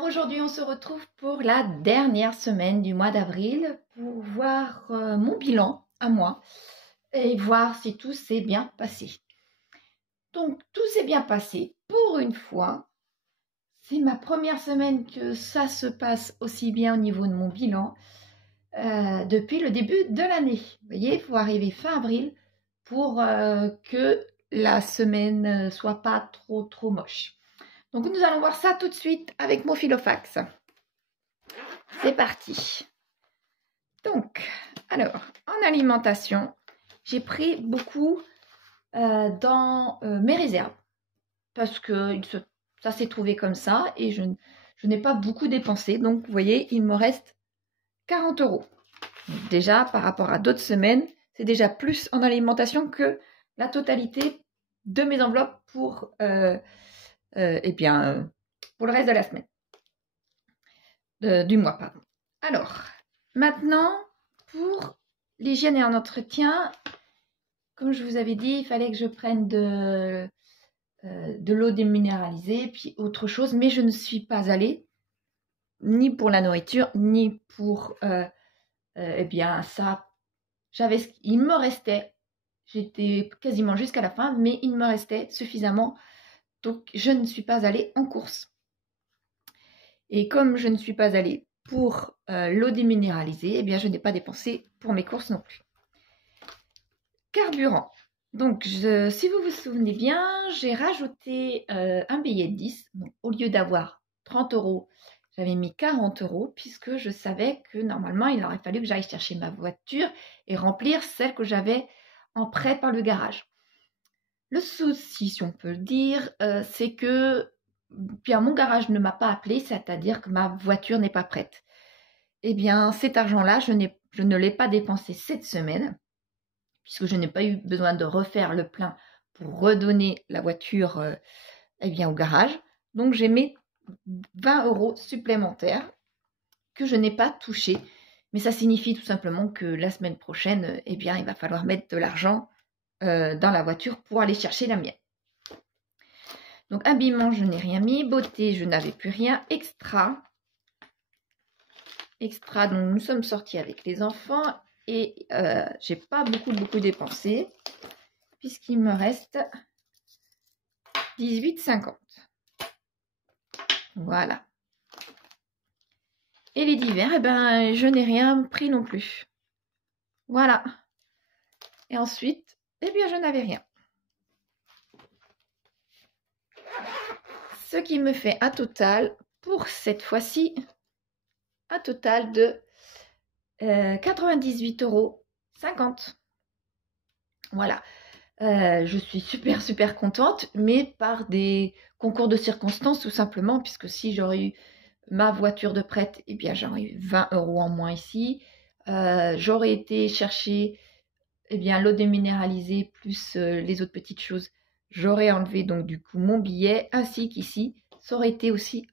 Alors aujourd'hui, on se retrouve pour la dernière semaine du mois d'avril pour voir mon bilan à moi et voir si tout s'est bien passé. Donc tout s'est bien passé pour une fois. C'est ma première semaine que ça se passe aussi bien au niveau de mon bilan depuis le début de l'année. Vous voyez, il faut arriver fin avril pour que la semaine soit pas trop moche. Donc nous allons voir ça tout de suite avec mon Filofax. C'est parti. Donc, alors, en alimentation, j'ai pris beaucoup dans mes réserves parce que ça s'est trouvé comme ça et je n'ai pas beaucoup dépensé. Donc, vous voyez, il me reste 40 €. Déjà, par rapport à d'autres semaines, c'est déjà plus en alimentation que la totalité de mes enveloppes pour pour le reste de la semaine. Du mois, pardon. Alors, maintenant, pour l'hygiène et l'entretien, comme je vous avais dit, il fallait que je prenne de l'eau déminéralisée, puis autre chose, mais je ne suis pas allée, ni pour la nourriture, ni pour, ça, il me restait, j'étais quasiment jusqu'à la fin, mais il me restait suffisamment, donc je ne suis pas allée en course. Et comme je ne suis pas allée pour l'eau déminéralisée, eh bien je n'ai pas dépensé pour mes courses non plus. Carburant. Donc, si vous vous souvenez bien, j'ai rajouté un billet de 10. Donc, au lieu d'avoir 30 €, j'avais mis 40 € puisque je savais que normalement, il aurait fallu que j'aille chercher ma voiture et remplir celle que j'avais en prêt par le garage. Le souci, si on peut le dire, c'est que mon garage ne m'a pas appelé, c'est-à-dire que ma voiture n'est pas prête. Eh bien, cet argent-là, je ne l'ai pas dépensé cette semaine, puisque je n'ai pas eu besoin de refaire le plein pour redonner la voiture au garage. Donc, j'ai mis 20 € supplémentaires que je n'ai pas touché. Mais ça signifie tout simplement que la semaine prochaine, il va falloir mettre de l'argent dans la voiture pour aller chercher la mienne. Donc, habillement, je n'ai rien mis. Beauté, je n'avais plus rien. Extra, donc nous sommes sortis avec les enfants et j'ai pas beaucoup dépensé puisqu'il me reste 18,50 €. Voilà. Et les divers, je n'ai rien pris non plus. Voilà. Et ensuite, je n'avais rien. Ce qui me fait un total, pour cette fois-ci, un total de 98,50 €. Voilà. Je suis super contente, mais par des concours de circonstances tout simplement, puisque si j'aurais eu ma voiture de prête, j'aurais eu 20 € en moins ici. J'aurais été chercher l'eau déminéralisée plus les autres petites choses. J'aurais enlevé donc du coup mon billet, ainsi qu'ici, ça aurait été aussi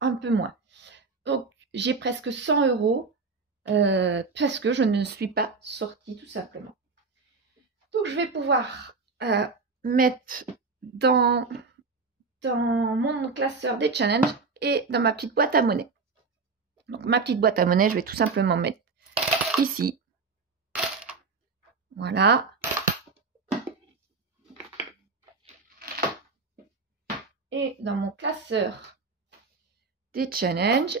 un peu moins. Donc j'ai presque 100 € parce que je ne suis pas sortie tout simplement. Donc je vais pouvoir mettre dans mon classeur des challenges et dans ma petite boîte à monnaie. Donc ma petite boîte à monnaie, je vais tout simplement mettre ici. Voilà. Et dans mon classeur des challenges,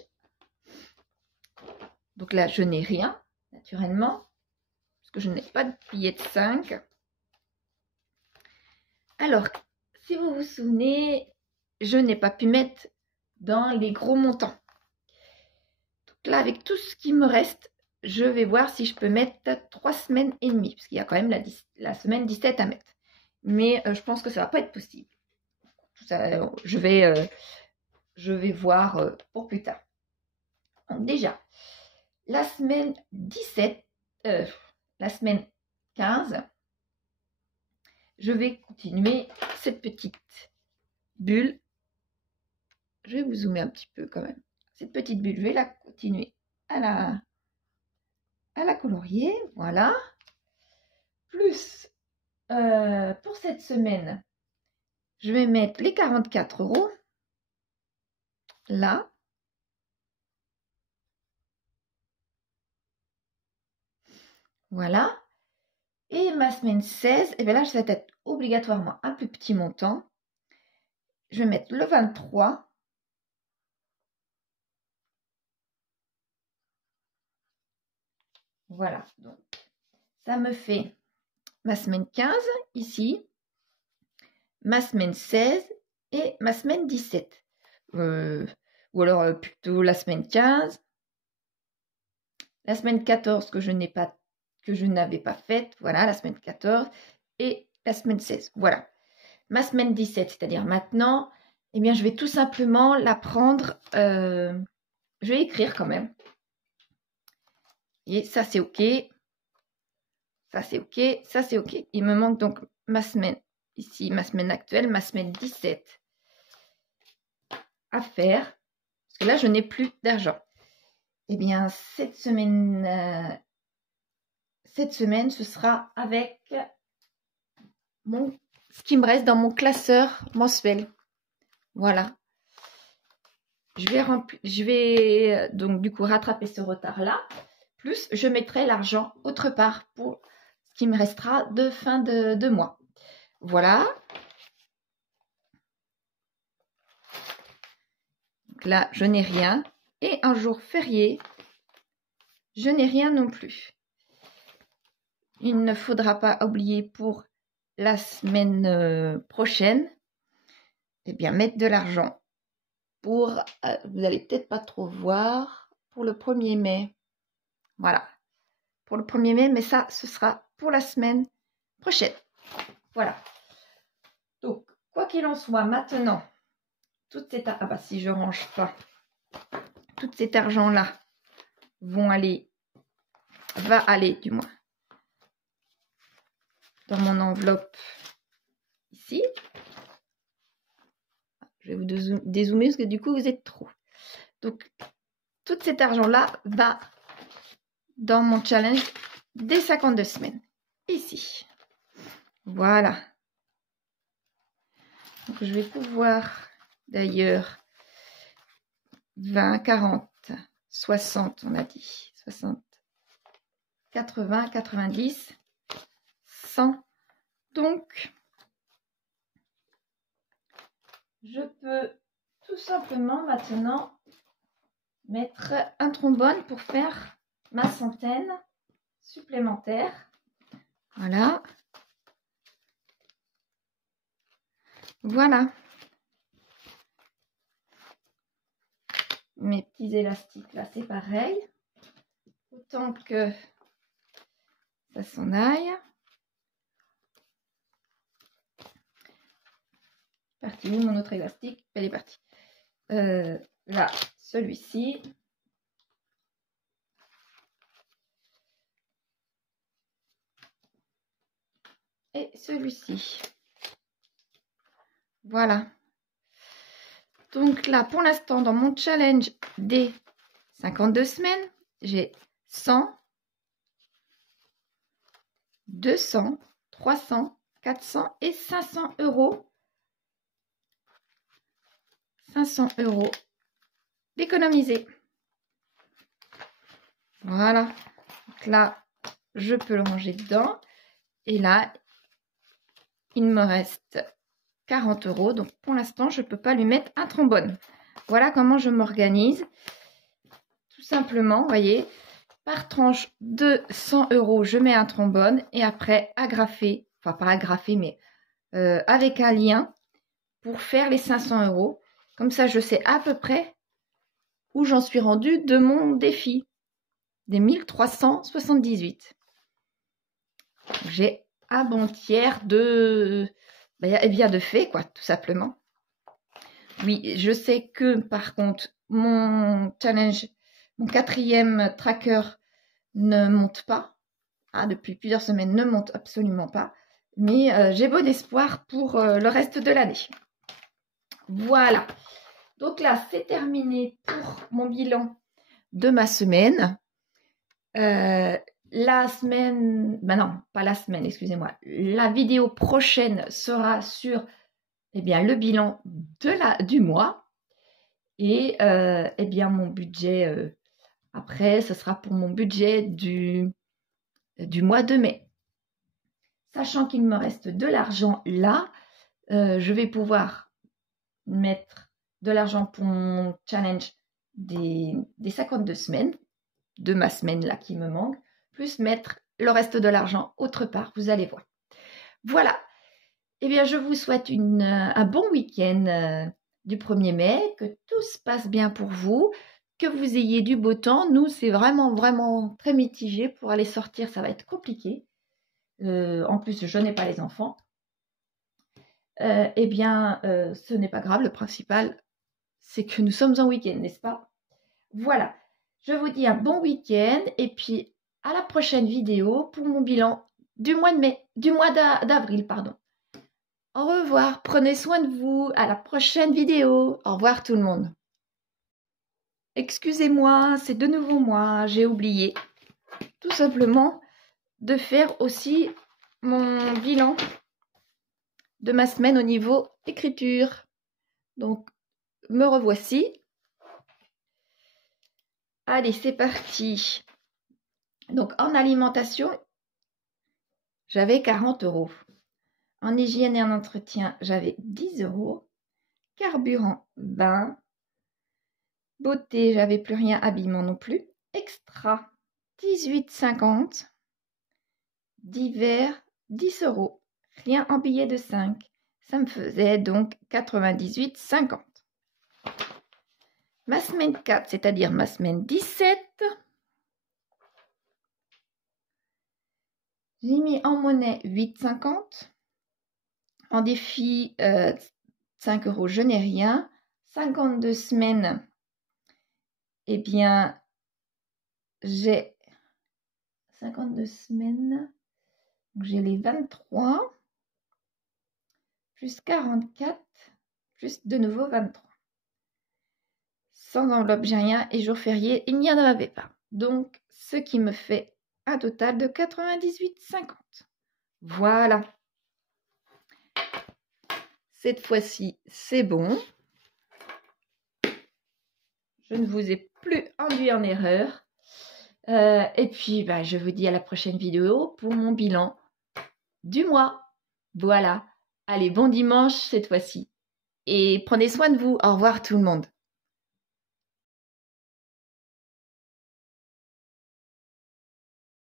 donc là, je n'ai rien, naturellement, parce que je n'ai pas de billet de 5. Alors, si vous vous souvenez, je n'ai pas pu mettre dans les gros montants. Donc là, avec tout ce qui me reste, je vais voir si je peux mettre 3 semaines et demie, parce qu'il y a quand même la semaine 17 à mettre. Mais je pense que ça ne va pas être possible. Tout ça, je vais voir pour plus tard. Donc déjà, la semaine 17, la semaine 15, je vais continuer cette petite bulle. Je vais vous zoomer un petit peu quand même. Cette petite bulle, je vais la continuer à la colorier. Voilà. Plus, pour cette semaine, je vais mettre les 44 € là. Voilà. Et ma semaine 16, et bien là, je vais être obligatoirement un plus petit montant. Je vais mettre le 23. Voilà. Donc, ça me fait ma semaine 15 ici, ma semaine 16 et ma semaine 17. Ou alors plutôt la semaine 15, la semaine 14 que je n'avais pas faite, voilà, la semaine 14, et la semaine 16, voilà. Ma semaine 17, c'est-à-dire maintenant, eh bien, je vais tout simplement la prendre, je vais écrire quand même. Et ça, c'est OK. Ça, c'est OK. Ça, c'est OK. Il me manque donc ma semaine, ici, ma semaine actuelle, ma semaine 17 à faire. Parce que là, je n'ai plus d'argent. Eh bien, cette semaine, ce sera avec ce qui me reste dans mon classeur mensuel. Voilà. Je vais donc du coup rattraper ce retard-là. Plus, je mettrai l'argent autre part pour ce qui me restera de fin de mois. Voilà. Donc là, je n'ai rien. Et un jour férié, je n'ai rien non plus. Il ne faudra pas oublier pour la semaine prochaine, eh bien, mettre de l'argent pour, vous n'allez peut-être pas trop voir, pour le 1er mai. Voilà. Pour le 1er mai, mais ça, ce sera pour la semaine prochaine. Voilà. Donc, quoi qu'il en soit, maintenant, ah bah si je range pas, tout cet argent-là va aller du moins dans mon enveloppe ici. Je vais vous dézoomer parce que du coup, vous êtes trop. Donc, tout cet argent-là va dans mon challenge des 52 semaines. Ici. Voilà. Donc, je vais pouvoir, d'ailleurs, 20, 40, 60, on a dit. 60, 80, 90, 100. Donc, je peux tout simplement maintenant mettre un trombone pour faire ma centaine supplémentaire. Voilà. Voilà. Mes petits élastiques là, c'est pareil. Autant que ça s'en aille. Parti où mon autre élastique? Elle est partie. Là, celui-ci. Et celui-ci. Voilà. Donc là, pour l'instant, dans mon challenge des 52 semaines, j'ai 100, 200, 300, 400 et 500 euros. 500 euros d'économiser. Voilà. Donc là, je peux le ranger dedans. Et là, il me reste 40 euros. Donc, pour l'instant, je ne peux pas lui mettre un trombone. Voilà comment je m'organise. Tout simplement, vous voyez, par tranche de 100 euros, je mets un trombone. Et après, agrafé, enfin pas agrafé, mais avec un lien pour faire les 500 euros. Comme ça, je sais à peu près où j'en suis rendue de mon défi des 1378. J'ai un bon tiers de... bien de fait, quoi, tout simplement. Oui, je sais que, par contre, mon challenge, mon 4e tracker ne monte pas. Ah, depuis plusieurs semaines, ne monte absolument pas. Mais j'ai bon espoir pour le reste de l'année. Voilà. Donc là, c'est terminé pour mon bilan de ma semaine. La semaine, non, pas la semaine, excusez-moi. La vidéo prochaine sera sur le bilan du mois. Et mon budget, après, ce sera pour mon budget du mois de mai. Sachant qu'il me reste de l'argent là, je vais pouvoir mettre de l'argent pour mon challenge des 52 semaines, de ma semaine là qui me manque, plus mettre le reste de l'argent autre part, vous allez voir. Voilà, eh bien je vous souhaite un bon week-end du 1er mai, que tout se passe bien pour vous, que vous ayez du beau temps. Nous, c'est vraiment très mitigé. Pour aller sortir, ça va être compliqué. En plus, je n'ai pas les enfants. Eh bien, ce n'est pas grave. Le principal, c'est que nous sommes en week-end, n'est-ce pas? Voilà. Je vous dis un bon week-end et puis à la prochaine vidéo pour mon bilan du mois de mai, du mois d'avril, pardon. Au revoir. Prenez soin de vous. À la prochaine vidéo. Au revoir tout le monde. Excusez-moi, c'est de nouveau moi. J'ai oublié tout simplement de faire aussi mon bilan de ma semaine au niveau écriture. Donc, me revoici. Allez, c'est parti. Donc, en alimentation, j'avais 40 €. En hygiène et en entretien, j'avais 10 €. Carburant, 20. Beauté, j'avais plus rien. Habillement non plus. Extra, 18,50. Divers, 10 €. Rien en billets de 5. Ça me faisait donc 98,50. Ma semaine 4, c'est-à-dire ma semaine 17, j'ai mis en monnaie 8,50. En défi, 5 €, je n'ai rien. 52 semaines, eh bien, j'ai 52 semaines. J'ai les 23, plus 44, plus de nouveau 23. Sans enveloppe, j'ai rien. Et jour férié, il n'y en avait pas. Donc, ce qui me fait un total de 98,50. Voilà. Cette fois-ci, c'est bon. Je ne vous ai plus induit en erreur. Et puis, je vous dis à la prochaine vidéo pour mon bilan du mois. Voilà. Allez, bon dimanche cette fois-ci. Et prenez soin de vous. Au revoir tout le monde.